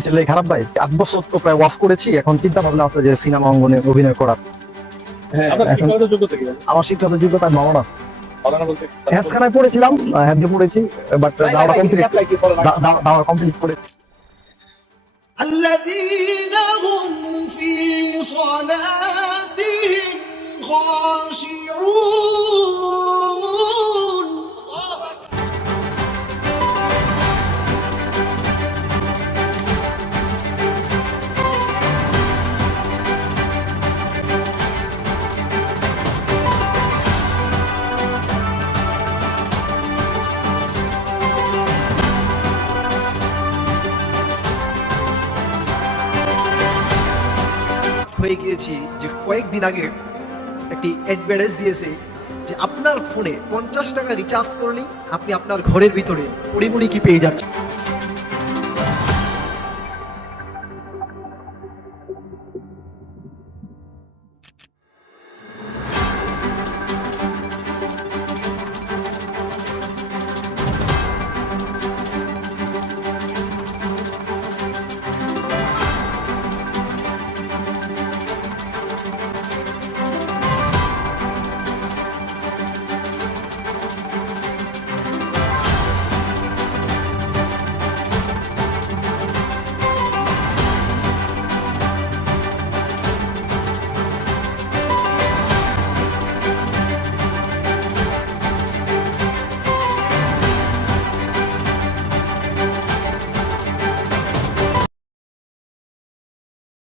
কিছু লেগে খারাপ ভাই? 8 বছর তো প্রায় ওয়াচ করেছি, এখন চিন্তা ভাবনা আছে যে সিনেমা অঙ্গনে অভিনয় করার। আমার শিক্ষাগত যোগ্যতা মাওনা হ্যাপসখানায় পড়েছিলাম, হ্যাপে পড়েছি, বাট দাওয়া কমপ্লিট করে الذين هم في صلاتهم خاشعون হয়ে গিয়েছি যে কয়েকদিন আগে একটি অ্যাডভার্টাইজ দিয়েছে যে আপনার ফোনে 50 টাকা রিচার্জ করলেই আপনি আপনার ঘরের ভিতরে পরিমণি কি পেয়ে যাচ্ছেন।